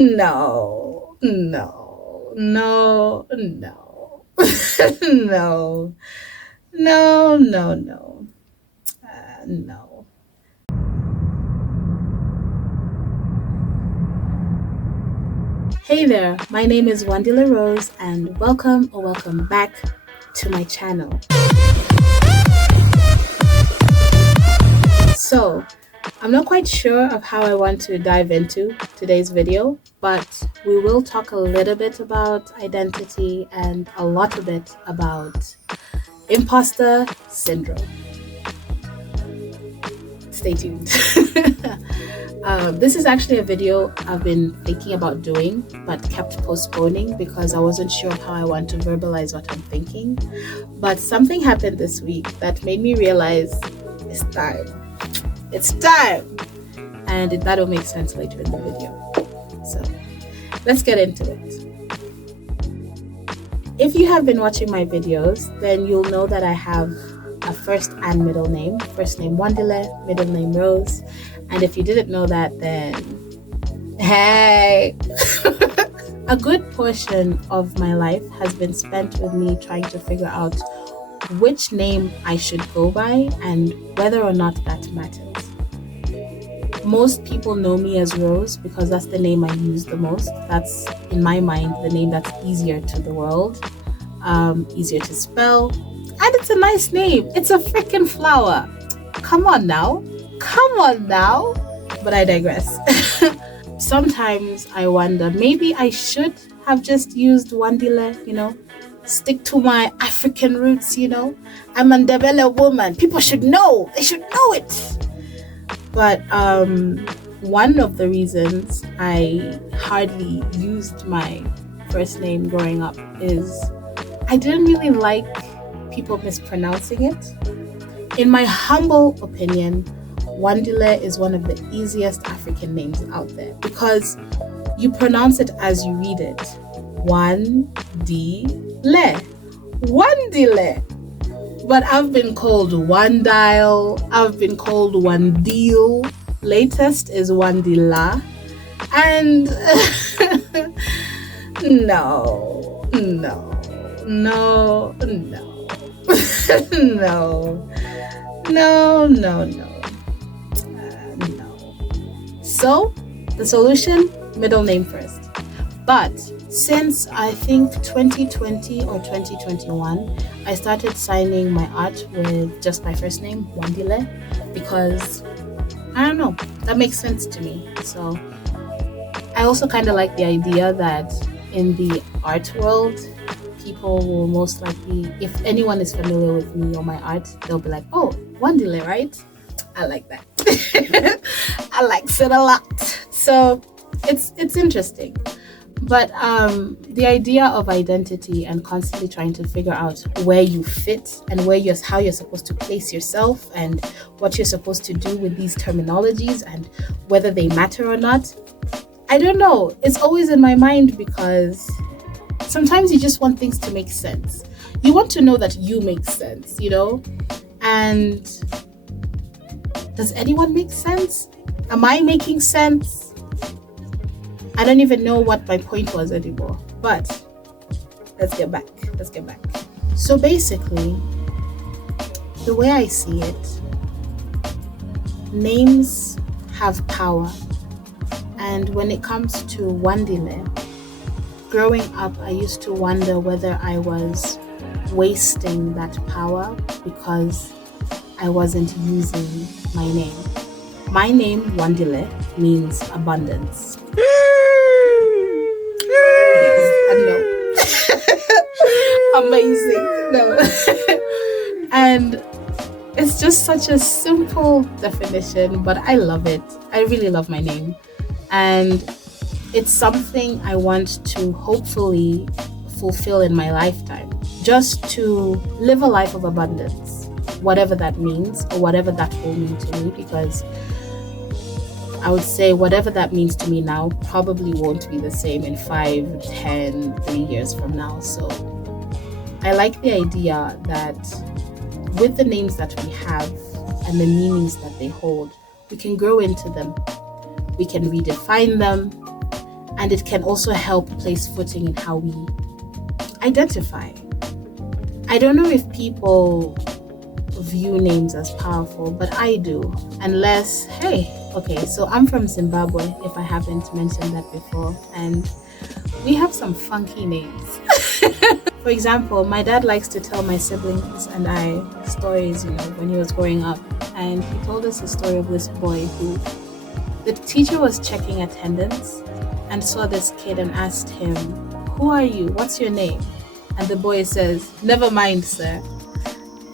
No, no, no, no, no, no, no, no, no. Hey there, my name is Wandila Rose, and welcome or welcome back to my channel. So, I'm not quite sure of how I want to dive into today's video, but we will talk a little bit about identity and a lot of it about imposter syndrome. Stay tuned. This is actually a video I've been thinking about doing, but kept postponing because I wasn't sure of how I want to verbalize what I'm thinking. But something happened this week that made me realize it's time. It's time! And that'll make sense later in the video. So let's get into it. If you have been watching my videos, then you'll know that I have a first and middle name. First name Wandile, middle name Rose. And if you didn't know that, then hey! A good portion of my life has been spent with me trying to figure out which name I should go by and whether or not that matters. Most people know me as Rose because that's the name I use the most. That's, in my mind, the name that's easier to the world, easier to spell, and it's a nice name. It's a freaking flower. Come on now. But I digress. Sometimes I wonder, maybe I should have just used Wandile, stick to my African roots, I'm a Ndebele woman. People should know. They should know it. But one of the reasons I hardly used my first name growing up is I didn't really like people mispronouncing it. In my humble opinion, Wandile is one of the easiest African names out there because you pronounce it as you read it. Wandile. But I've been called Wandile, I've been called Wandil, latest is Wandila, and no, no. So, the solution, middle name first. But since I think 2020 or 2021, I started signing my art with just my first name, Wandile, because, I don't know, that makes sense to me. So, I also kind of like the idea that in the art world, people will most likely, if anyone is familiar with me or my art, they'll be like, oh, Wandile, right? I like that. I like it a lot. So it's interesting. But the idea of identity and constantly trying to figure out where you fit and how you're supposed to place yourself and what you're supposed to do with these terminologies and whether they matter or not, I don't know. It's always in my mind because sometimes you just want things to make sense. You want to know that you make sense, And does anyone make sense? Am I making sense? I don't even know what my point was anymore. But let's get back. So basically, the way I see it, names have power. And when it comes to Wandile, growing up, I used to wonder whether I was wasting that power because I wasn't using my name. My name, Wandile, means abundance. Yes, I know. Amazing. No. And it's just such a simple definition, but I love it. I really love my name. And it's something I want to hopefully fulfill in my lifetime. Just to live a life of abundance, whatever that means or whatever that will mean to me, because I would say whatever that means to me now probably won't be the same in 5, 10, 3 years from now. So I like the idea that with the names that we have and the meanings that they hold, we can grow into them. We can redefine them And it can also help place footing in how we identify. I don't know if people view names as powerful, but I do. Unless, hey, okay, so I'm from Zimbabwe, if I haven't mentioned that before, and we have some funky names. For example, my dad likes to tell my siblings and I stories, when he was growing up. And he told us a story of this boy who the teacher was checking attendance and saw this kid and asked him, "Who are you? What's your name?" And the boy says, "Never mind, sir."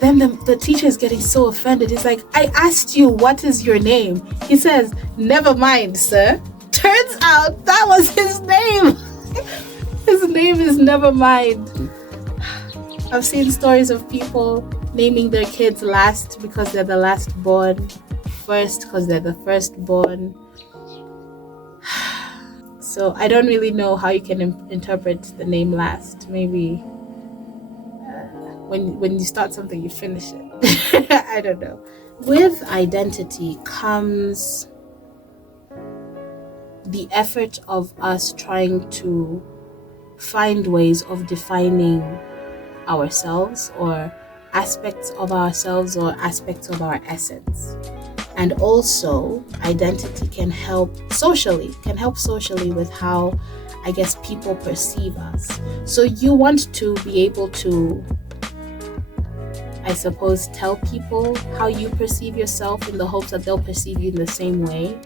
Then the teacher is getting so offended. He's like, "I asked you, what is your name?" He says, "Never mind, sir." Turns out that was his name. His name is Nevermind. I've seen stories of people naming their kids last because they're the last born, first because they're the firstborn. So I don't really know how you can interpret the name last. Maybe when you start something, you finish it. I don't know. With identity comes the effort of us trying to find ways of defining ourselves or aspects of ourselves or aspects of our essence. And also identity can help socially with how, I guess, people perceive us. So you want to be able to, I suppose, tell people how you perceive yourself in the hopes that they'll perceive you in the same way.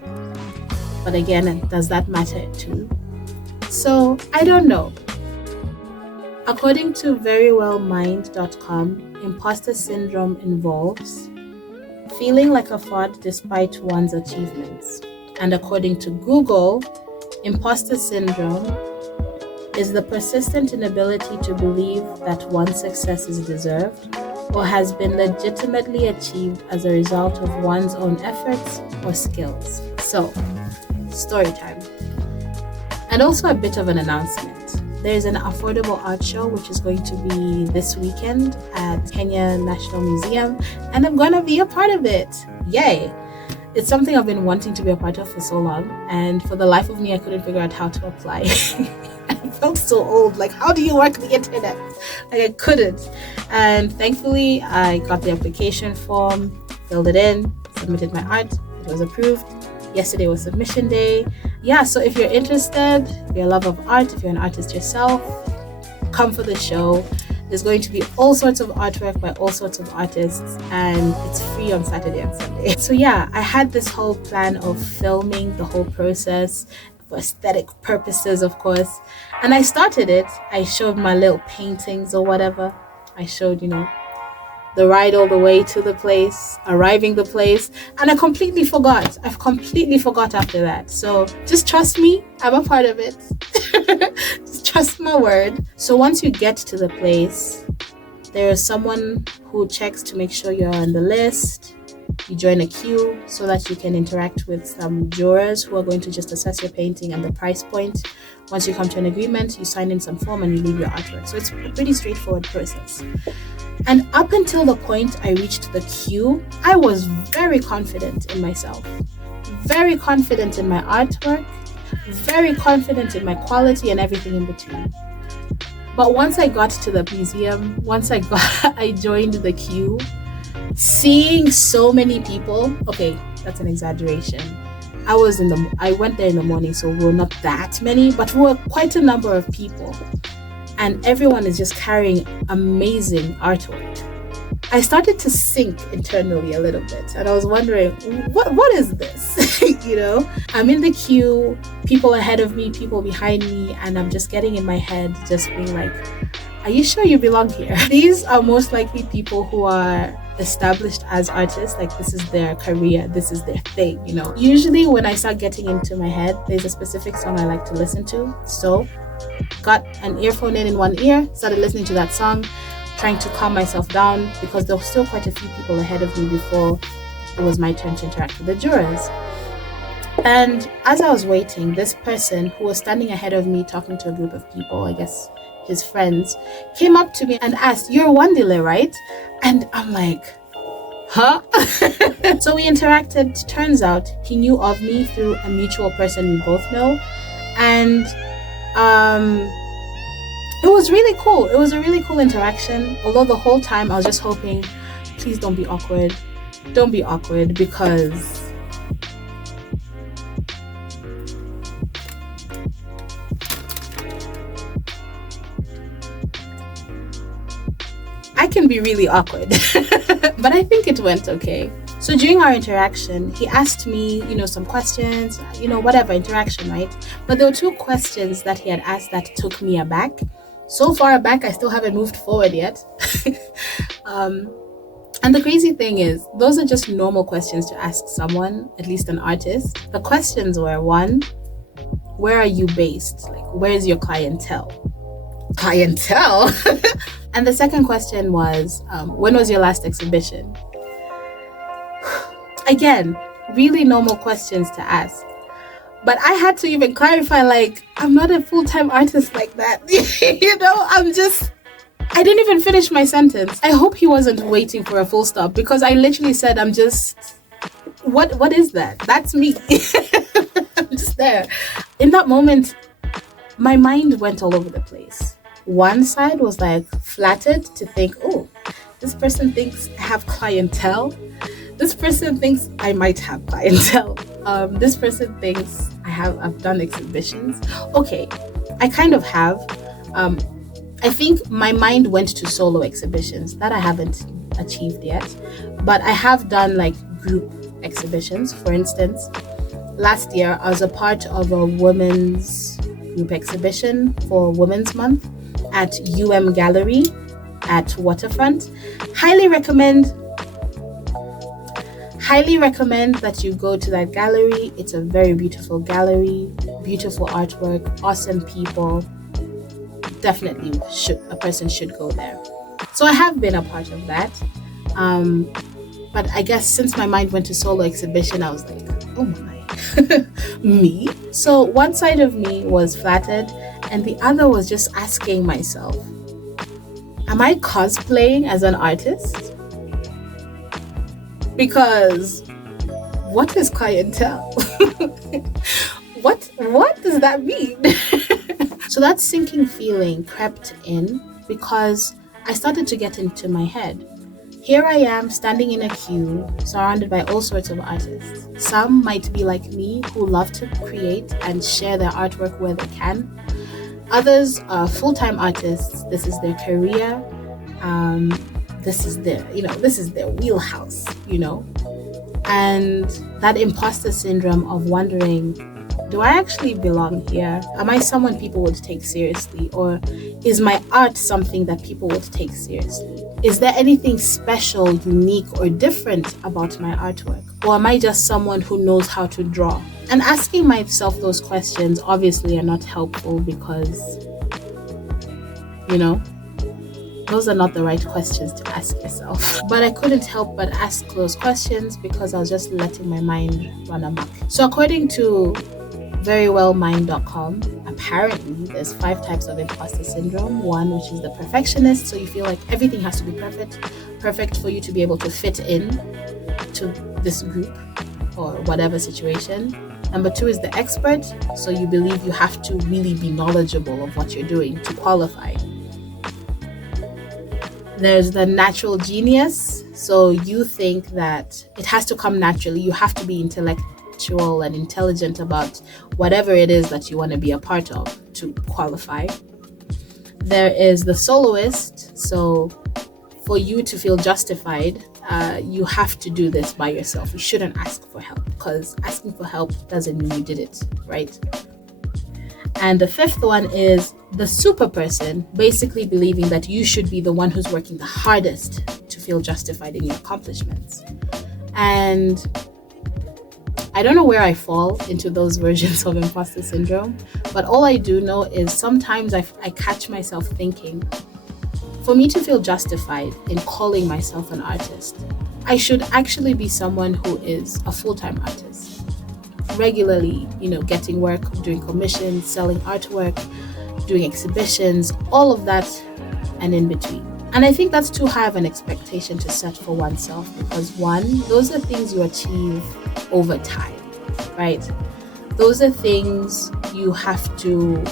But again, does that matter too? So I don't know. According to verywellmind.com, imposter syndrome involves feeling like a fraud despite one's achievements. And according to Google, imposter syndrome is the persistent inability to believe that one's success is deserved or has been legitimately achieved as a result of one's own efforts or skills. So, story time. And also a bit of an announcement. There's an affordable art show which is going to be this weekend at Kenya National Museum, and I'm going to be a part of it. Yay! It's something I've been wanting to be a part of for so long, and for the life of me, I couldn't figure out how to apply. I felt so old. Like, how do you work the internet? Like, I couldn't. And thankfully, I got the application form, filled it in, submitted my art. It was approved. Yesterday was submission day. Yeah, so if you're interested, if you're a lover of art, if you're an artist yourself, come for the show. There's going to be all sorts of artwork by all sorts of artists, and it's free on Saturday and Sunday. So yeah, I had this whole plan of filming the whole process for aesthetic purposes, of course. And I started it. I showed my little paintings or whatever. I showed, the ride all the way to the place, arriving the place, and I completely forgot. I've completely forgot after that. So just trust me, I'm a part of it. Just trust my word. So once you get to the place, there is someone who checks to make sure you're on the list. You join a queue so that you can interact with some jurors who are going to just assess your painting and the price point. Once you come to an agreement, you sign in some form and you leave your artwork. So it's a pretty straightforward process. And up until the point I reached the queue, I was very confident in myself, very confident in my artwork, very confident in my quality and everything in between. But once I got to the museum, I joined the queue, seeing so many people, okay, that's an exaggeration. I went there in the morning, so we were not that many, but we were quite a number of people. And everyone is just carrying amazing artwork. I started to sink internally a little bit, and I was wondering, what is this? I'm in the queue, people ahead of me, people behind me, and I'm just getting in my head, just being like, are you sure you belong here? These are most likely people who are established as artists, like this is their career, this is their thing, Usually when I start getting into my head, there's a specific song I like to listen to, so got an earphone in one ear, started listening to that song, trying to calm myself down because there were still quite a few people ahead of me before it was my turn to interact with the jurors. And as I was waiting, this person who was standing ahead of me talking to a group of people, I guess his friends, came up to me and asked, "You're Wandile, right?" And I'm like, huh? So we interacted. Turns out he knew of me through a mutual person we both know. And um, it was really cool. It was a really cool interaction. Although the whole time I was just hoping, please don't be awkward. Don't be awkward, because I can be really awkward. But I think it went okay. So during our interaction, he asked me, some questions, whatever interaction, right? But there were two questions that he had asked that took me aback. So far aback, I still haven't moved forward yet. um, and the crazy thing is, those are just normal questions to ask someone, at least an artist. The questions were: one, where are you based? Like, where is your clientele? Clientele? And the second question was, when was your last exhibition? Again, really normal questions to ask. But I had to even clarify, like, I'm not a full-time artist like that. I didn't even finish my sentence. I hope he wasn't waiting for a full stop, because I literally said, what is that? That's me. I'm just there. In that moment, my mind went all over the place. One side was like flattered to think, oh, this person thinks I have clientele. This person thinks I might have clientele. This person thinks I've done exhibitions. Okay, I kind of have. I think my mind went to solo exhibitions that I haven't achieved yet, but I have done like group exhibitions. For instance, last year I was a part of a women's group exhibition for Women's Month at Gallery at Waterfront. Highly recommend that you go to that gallery. It's a very beautiful gallery, beautiful artwork, awesome people. Definitely a person should go there. So I have been a part of that. But I guess since my mind went to solo exhibition, I was like, oh my, me? So one side of me was flattered, and the other was just asking myself, am I cosplaying as an artist? Because what is clientele? What does that mean? So that sinking feeling crept in because I started to get into my head. Here I am standing in a queue, surrounded by all sorts of artists. Some might be like me, who love to create and share their artwork where they can. Others are full-time artists. This is their career. This is their wheelhouse, And that imposter syndrome of wondering, do I actually belong here? Am I someone people would take seriously? Or is my art something that people would take seriously? Is there anything special, unique, or different about my artwork? Or am I just someone who knows how to draw? And asking myself those questions obviously are not helpful because, those are not the right questions to ask yourself. But I couldn't help but ask those questions because I was just letting my mind run amok. So according to verywellmind.com, apparently there's 5 types of imposter syndrome. One, which is the perfectionist, so you feel like everything has to be perfect for you to be able to fit in to this group or whatever situation. Number 2 is the expert, so you believe you have to really be knowledgeable of what you're doing to qualify. There's the natural genius, so you think that it has to come naturally. You have to be intellectual and intelligent about whatever it is that you want to be a part of to qualify. There is the soloist, so for you to feel justified, you have to do this by yourself. You shouldn't ask for help because asking for help doesn't mean you did it, right? And the 5th one is the super person, basically believing that you should be the one who's working the hardest to feel justified in your accomplishments. And I don't know where I fall into those versions of imposter syndrome, but all I do know is sometimes I catch myself thinking, for me to feel justified in calling myself an artist, I should actually be someone who is a full-time artist. Regularly, getting work, doing commissions, selling artwork, doing exhibitions, all of that and in between. And I think that's too high of an expectation to set for oneself because 1, those are things you achieve over time, right? Those are things you have to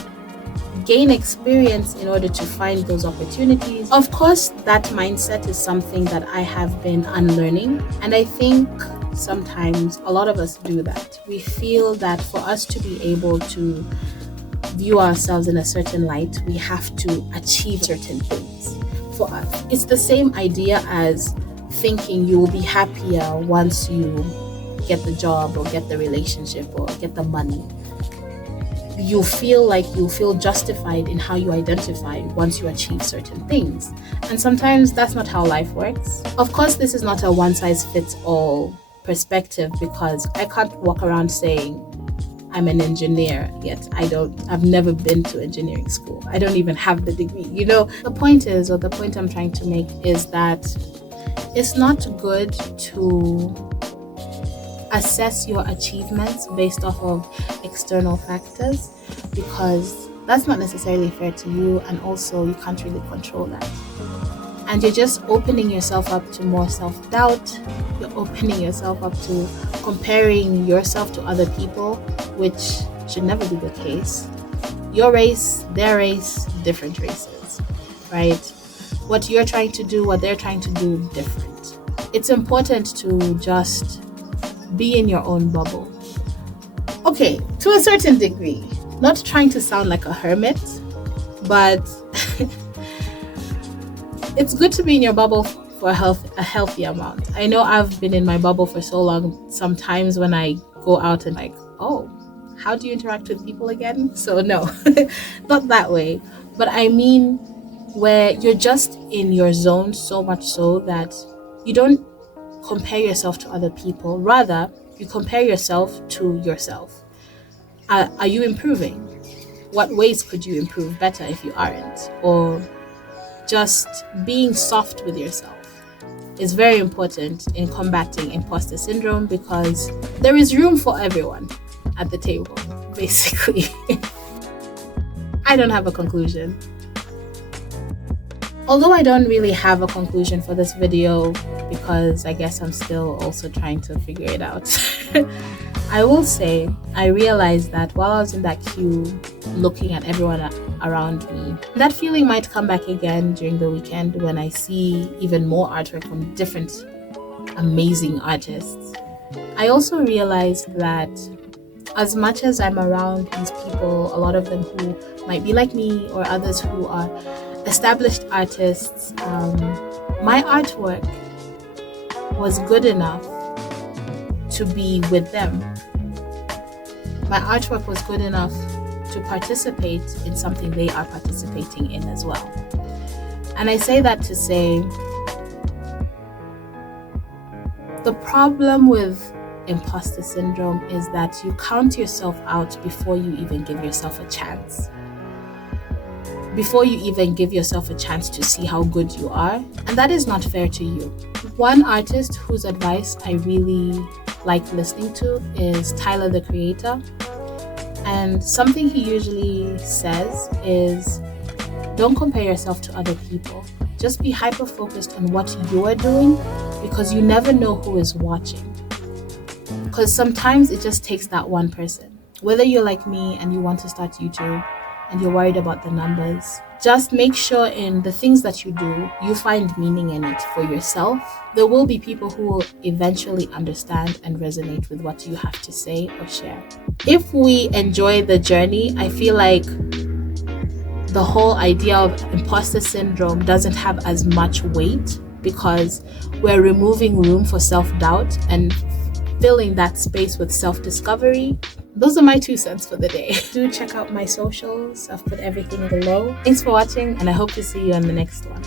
gain experience in order to find those opportunities. Of course, that mindset is something that I have been unlearning, and I think sometimes a lot of us do that. We feel that for us to be able to view ourselves in a certain light, we have to achieve certain things. For us, it's the same idea as thinking you will be happier once you get the job or get the relationship or get the money. You feel justified in how you identify once you achieve certain things. And sometimes that's not how life works. Of course, this is not a one-size-fits-all perspective, because I can't walk around saying I'm an engineer, yet I've never been to engineering school. I don't even have the degree. The point I'm trying to make is that it's not good to assess your achievements based off of external factors, because that's not necessarily fair to you, and also you can't really control that. And you're just opening yourself up to more self-doubt. You're opening yourself up to comparing yourself to other people, which should never be the case. Your race, their race, different races, right? What you're trying to do, what they're trying to do, different. It's important to just be in your own bubble. Okay, to a certain degree. Not trying to sound like a hermit, but it's good to be in your bubble for a healthy amount. I know I've been in my bubble for so long. Sometimes when I go out and oh, how do you interact with people again? So no, not that way. But I mean where you're just in your zone so much so that you don't compare yourself to other people. Rather, you compare yourself to yourself. Are you improving? What ways could you improve better if you aren't? Or just being soft with yourself is very important in combating imposter syndrome, because there is room for everyone at the table, basically. I don't have a conclusion. Although I don't really have a conclusion for this video, because I guess I'm still also trying to figure it out. I will say I realized that while I was in that queue looking at everyone around me, that feeling might come back again during the weekend when I see even more artwork from different amazing artists. I also realized that as much as I'm around these people, a lot of them who might be like me or others who are established artists, my artwork was good enough to be with them. My artwork was good enough to participate in something they are participating in as well. And I say that to say, the problem with imposter syndrome is that you count yourself out before you even give yourself a chance. Before you even give yourself a chance to see how good you are. And that is not fair to you. One artist whose advice I really like listening to is Tyler, the Creator. And something he usually says is, don't compare yourself to other people. Just be hyper-focused on what you're doing, because you never know who is watching. Because sometimes it just takes that one person. Whether you're like me and you want to start YouTube and you're worried about the numbers, just make sure in the things that you do, you find meaning in it for yourself. There will be people who will eventually understand and resonate with what you have to say or share. If we enjoy the journey, I feel like the whole idea of imposter syndrome doesn't have as much weight, because we're removing room for self-doubt and filling that space with self-discovery. Those are my 2 cents for the day. Do check out my socials. I've put everything below. Thanks for watching, and I hope to see you on the next one.